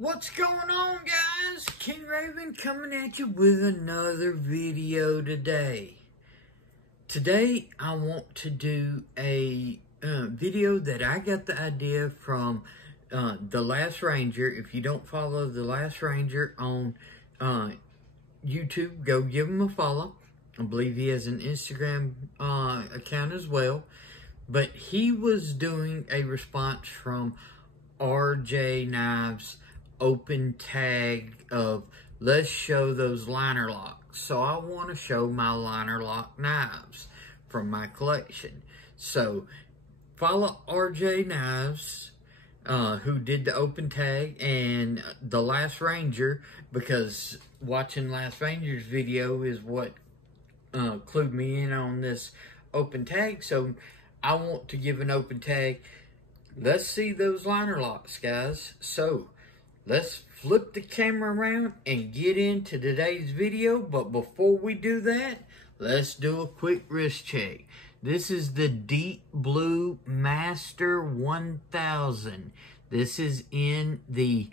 What's going on, guys? King Raven coming at you with another video today. Today, I want to do a video that I got the idea from The Last Ranger. If you don't follow The Last Ranger on YouTube, go give him a follow. I believe he has an Instagram account as well. But he was doing a response from RJ Knives open tag of let's show those liner locks. So I want to show my liner lock knives from my collection. So follow RJ Knives, who did the open tag, and The Last Ranger, because watching Last Ranger's video is what clued me in on this open tag. So I want to give an open tag. Let's see those liner locks, guys. So let's flip the camera around and get into today's video. But before we do that, let's do a quick wrist check. This is the Deep Blue Master 1000. This is in the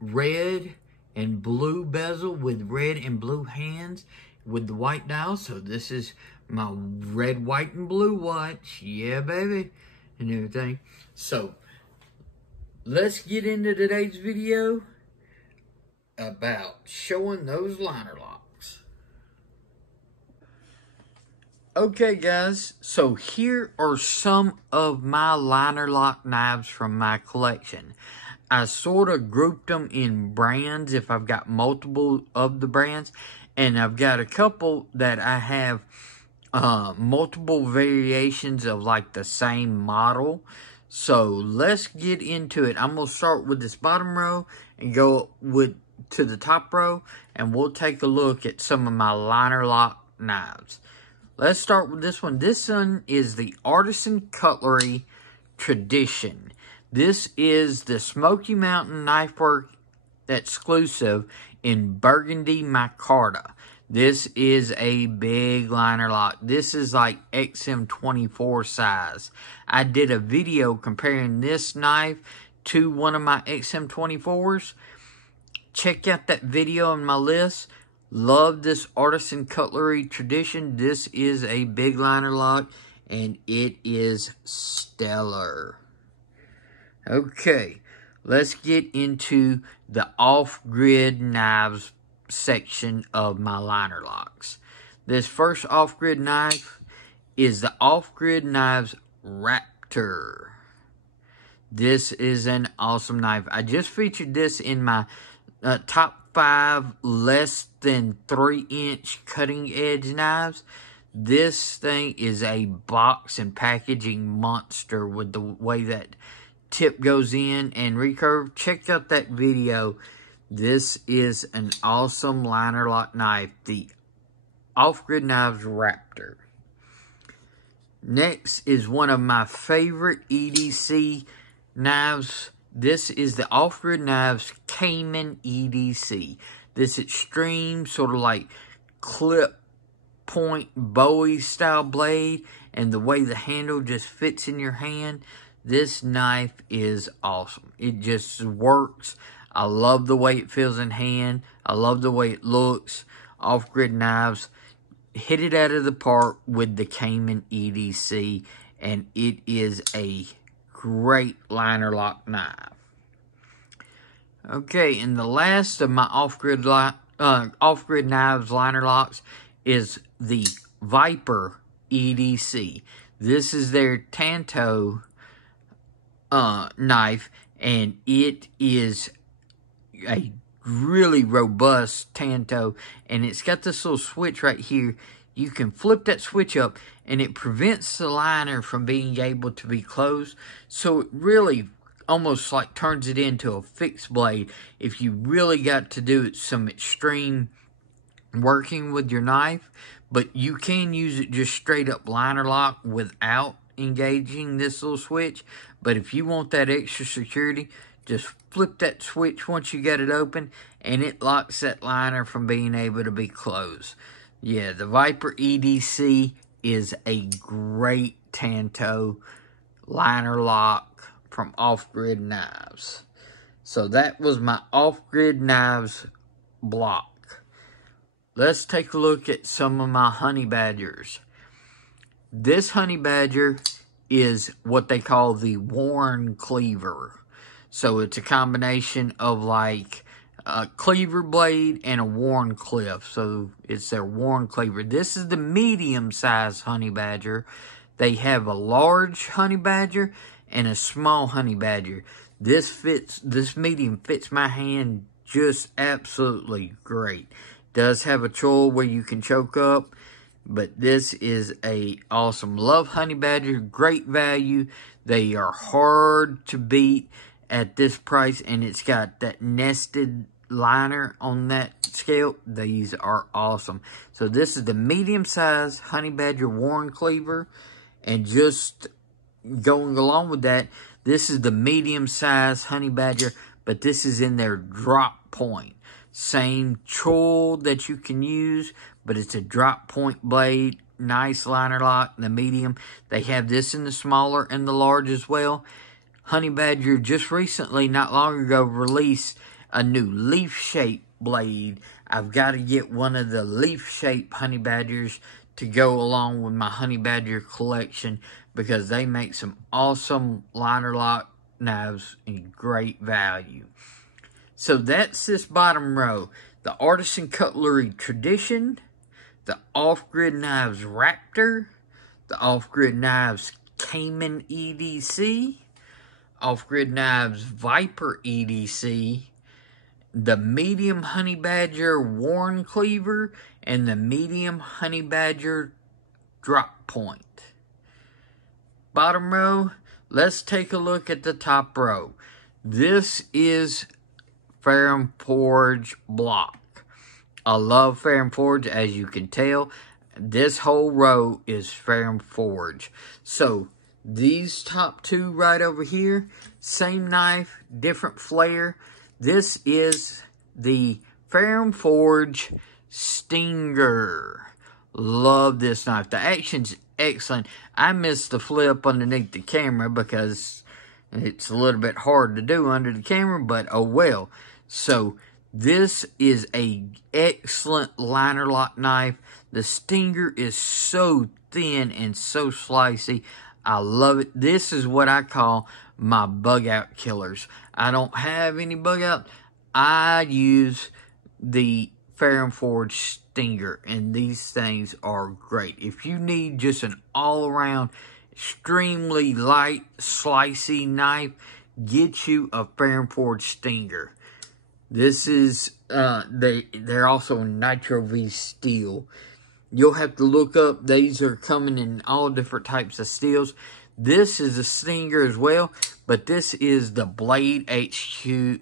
red and blue bezel with red and blue hands with the white dial. So this is my red, white, and blue watch. Yeah, baby. And everything. So let's get into today's video about showing those liner locks. Okay, guys, so here are some of my liner lock knives from my collection. I sort of grouped them in brands if I've got multiple of the brands, and I've got a couple that I have multiple variations of like the same model. So let's get into it. I'm going to start with this bottom row and go to the top row, and we'll take a look at some of my liner lock knives. Let's start with this one. This one is the Artisan Cutlery Tradition. This is the Smoky Mountain Knifework exclusive in Burgundy Micarta. This is a big liner lock. This is like XM24 size. I did a video comparing this knife to one of my XM24s. Check out that video on my list. Love this Artisan Cutlery Tradition. This is a big liner lock, and it is stellar. Okay, let's get into the off-grid knives section of my liner locks. This first off-grid knife is the Off-Grid Knives Raptor. This is an awesome knife. I just featured this in my top 5 less than 3-inch cutting edge knives. This thing is a box and packaging monster with the way that tip goes in and recurve. Check out that video. This is an awesome liner lock knife, the Off-Grid Knives Raptor. Next is one of my favorite EDC knives. This is the Off-Grid Knives Cayman EDC. This extreme sort of like clip point Bowie style blade, and the way the handle just fits in your hand. This knife is awesome. It just works. I love the way it feels in hand. I love the way it looks. Off-Grid Knives hit it out of the park with the Cayman EDC, and it is a great liner lock knife. Okay, and the last of my off-grid knives liner locks is the Viper EDC. This is their Tanto knife, and it is a really robust Tanto, and it's got this little switch right here. You can flip that switch up, and it prevents the liner from being able to be closed. So it really almost like turns it into a fixed blade if you really got to do some extreme working with your knife. But you can use it just straight up liner lock without engaging this little switch. But if you want that extra security, just flip that switch once you get it open, and it locks that liner from being able to be closed. Yeah, the Viper EDC is a great Tanto liner lock from Off-Grid Knives. So that was my off-grid knives block. Let's take a look at some of my honey badgers. This honey badger is what they call the worn cleaver. So it's a combination of like a cleaver blade and a worn clip. So it's their worn cleaver. This is the medium-sized honey badger. They have a large honey badger and a small honey badger. This medium fits my hand just absolutely great. Does have a choil where you can choke up, but this is a awesome. Love honey badger, great value. They are hard to beat at this price, and it's got that nested liner on that scale. These are awesome. So this is the medium-sized honey badger worn cleaver, and just going along with that, this is the medium-sized honey badger, but this is in their drop point. Same choil that you can use, but it's a drop point blade. Nice liner lock, the medium. They have this in the smaller and the large as well. Honey badger just recently, not long ago, released a new leaf shape blade. I've got to get one of the leaf shape honey badgers to go along with my honey badger collection, because they make some awesome liner lock knives in great value. So that's this bottom row. The Artisan Cutlery Tradition, the Off-Grid Knives Raptor, the Off-Grid Knives Cayman EDC, Off-Grid Knives Viper EDC, the medium honey badger worn cleaver, and the medium honey badger drop point. Bottom row, let's take a look at the top row. This is Ferrum Forge block. I love Ferrum Forge, as you can tell. This whole row is Ferrum Forge. So these top two right over here, same knife, different flare. This is the Ferrum Forge Stinger. Love this knife. The action's excellent. I missed the flip underneath the camera because it's a little bit hard to do under the camera, but oh well. So this is a excellent liner lock knife. The Stinger is so thin and so slicey. I love it. This is what I call my bug out killers. I don't have any bug out. I use the Ferrum Forge Stinger, and these things are great. If you need just an all-around, extremely light, slicey knife, get you a Ferrum Forge Stinger. This is, they're also Nitro V steel. You'll have to look up, these are coming in all different types of steels. This is a Stinger as well, but this is the Blade HQ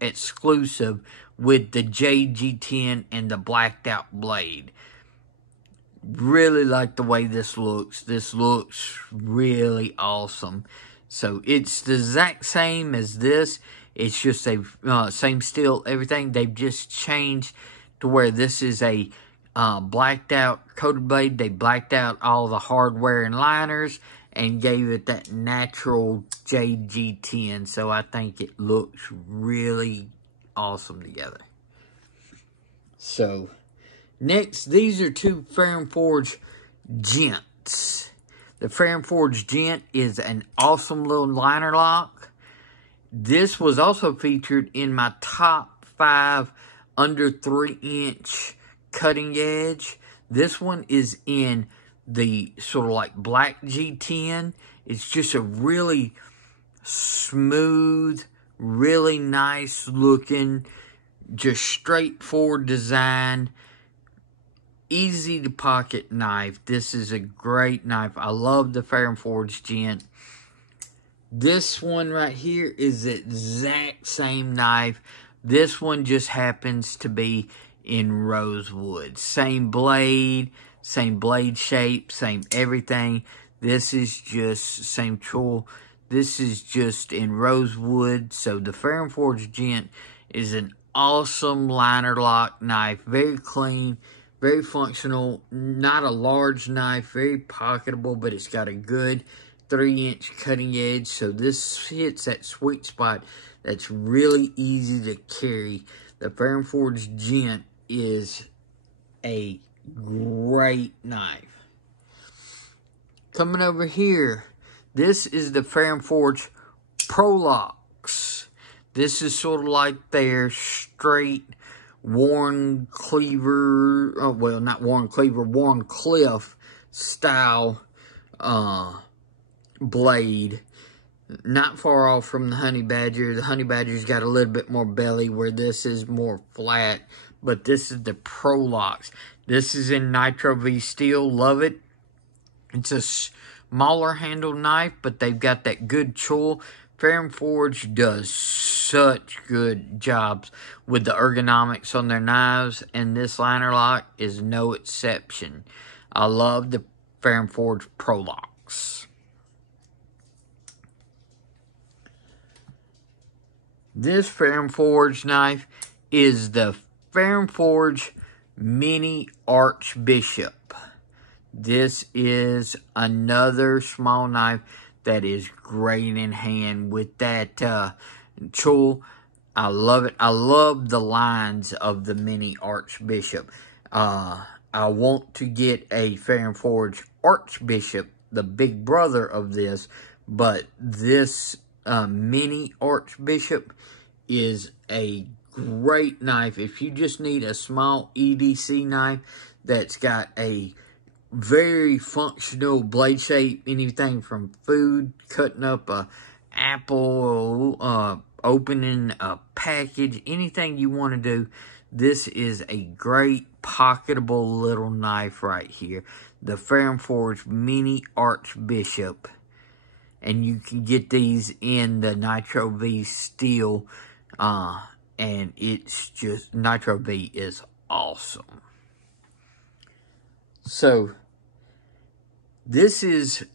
exclusive with the JG10 and the blacked out blade. Really like the way this looks. This looks really awesome. So it's the exact same as this. It's just a same steel, everything. They've just changed to where this is a blacked out coated blade. They blacked out all the hardware and liners and gave it that natural JG10. So I think it looks really awesome together. So next, these are two Ferrum Forge Gents. The Ferrum Forge Gent is an awesome little liner lock. This was also featured in my top 5 under 3-inch cutting edge. This one is in the sort of like black G10. It's just a really smooth, really nice looking, just straightforward design, easy to pocket knife. This is a great knife. I love the Ferrum Forge Gent. This one right here is the exact same knife. This one just happens to be in rosewood. Same blade shape, same everything. This is just same tool. This is just in rosewood. So the Ferrum Forge Gent is an awesome liner lock knife. Very clean, very functional. Not a large knife, very pocketable, but it's got a good 3-inch cutting edge, so this hits that sweet spot that's really easy to carry. The Fair and Forge Gent is a great knife. Coming over here, this is the Fair and Forge Prolox. This is sort of like their straight Warren Cleaver, well, not Warren Cleaver, Warren Cliff style blade. Not far off from the Honey Badger. The Honey Badger's got a little bit more belly, where this is more flat. But this is the Prolox. This is in Nitro V steel. Love it. It's a smaller handle knife, but they've got that good choil. Fair and Forge does such good jobs with the ergonomics on their knives, and this liner lock is no exception. I love the Fair and Forge Prolox. This Fair and Forge knife is the Fair and Forge Mini Archbishop. This is another small knife that is great in hand with that choil. I love it. I love the lines of the Mini Archbishop. I want to get a Fair and Forge Archbishop, the big brother of this, but this Mini Archbishop is a great knife. If you just need a small EDC knife that's got a very functional blade shape, anything from food, cutting up a apple, opening a package, anything you want to do, this is a great pocketable little knife right here. The Fair and Forge Mini Archbishop. And you can get these in the Nitro V steel, and it's just, Nitro V is awesome. So, this is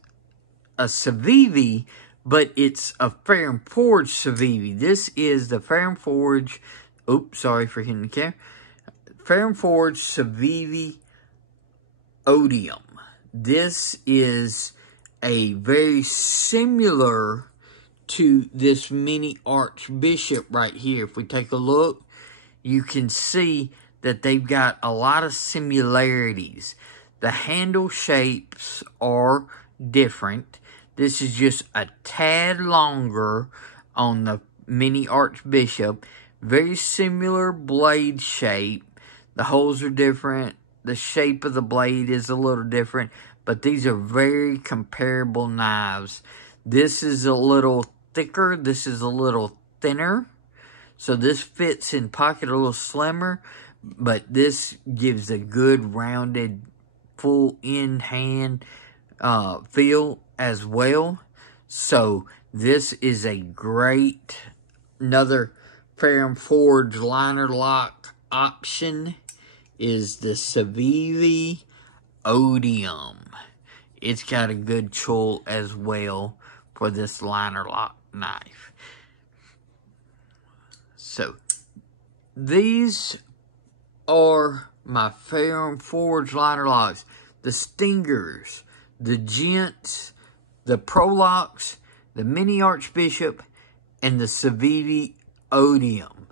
a Civivi, but it's a Fair and Forge Civivi. This is the Fair and Forge, oops, sorry for hitting the camera. Fair and Forge Civivi Odium. This is a very similar to this Mini Archbishop right here. If we take a look, you can see that they've got a lot of similarities. The handle shapes are different. This is just a tad longer on the Mini Archbishop. Very similar blade shape. The holes are different. The shape of the blade is a little different. But these are very comparable knives. This is a little thicker. This is a little thinner. So this fits in pocket a little slimmer. But this gives a good rounded full in hand feel as well. So this is a great, another Fair and Forge liner lock option is the Civivi Odium. It's got a good choil as well for this liner lock knife. So these are my Fair and Forge liner locks. The Stingers, the Gents, the Prolox, the Mini Archbishop, and the Civivi Odium.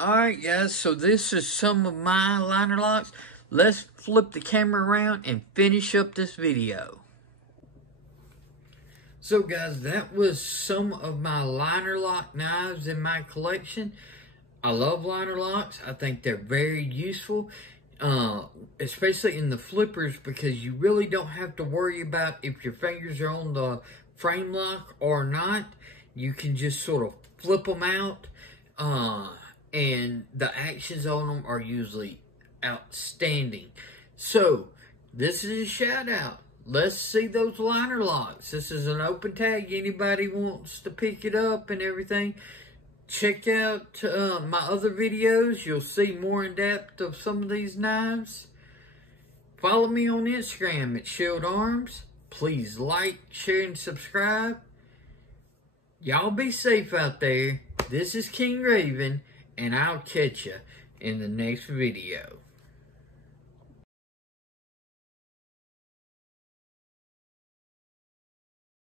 Alright guys, so this is some of my liner locks. Let's flip the camera around and finish up this video. So guys, that was some of my liner lock knives in my collection. I love liner locks. I think they're very useful, especially in the flippers, because you really don't have to worry about if your fingers are on the frame lock or not. You can just sort of flip them out, and the actions on them are usually outstanding. So, this is a shout out. Let's see those liner locks. This is an open tag. Anybody wants to pick it up and everything, check out my other videos. You'll see more in depth of some of these knives. Follow me on Instagram at Shield Arms. Please like, share, and subscribe. Y'all be safe out there. This is King Raven, and I'll catch you in the next video.